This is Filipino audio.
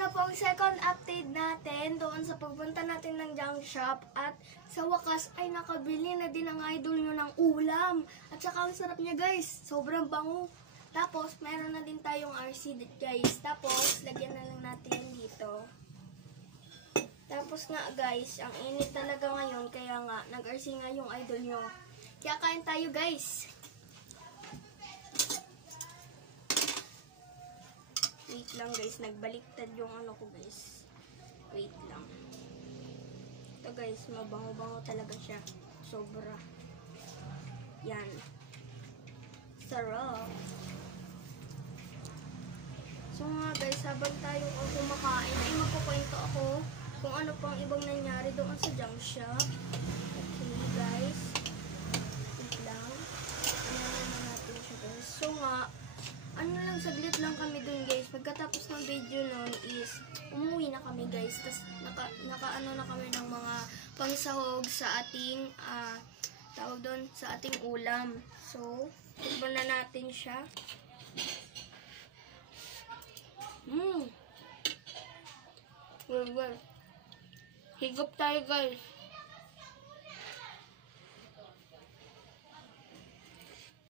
na po ang second update natin doon sa pagpunta natin ng junk shop at sa wakas ay nakabili na din ang idol nyo ng ulam. At saka ang sarap niya guys, sobrang bango. Tapos meron na din tayong RC guys. Tapos lagyan na lang natin dito. Tapos nga guys, ang init talaga ngayon kaya nga nag-RC nga yung idol nyo. Kaya kain tayo guys. Wait lang guys, nagbaliktad yung ano ko guys. Wait lang. Ito guys, mabango-bango talaga siya. Sobra. Yan. Sarap. So nga guys, habang tayo kumakain, ay magkukwento ako kung ano pang ibang nangyari doon sa junk shop. Okay guys. Wait lang. Ayan na natin siya guys. So nga, ano lang, saglit lang kami dun guys. Pagkatapos ng video nun is umuwi na kami guys. Tapos naka-ano na kami ng mga pangsahog sa ating tawag doon sa ating ulam. So, tikman na natin siya. Well. Higop tayo guys.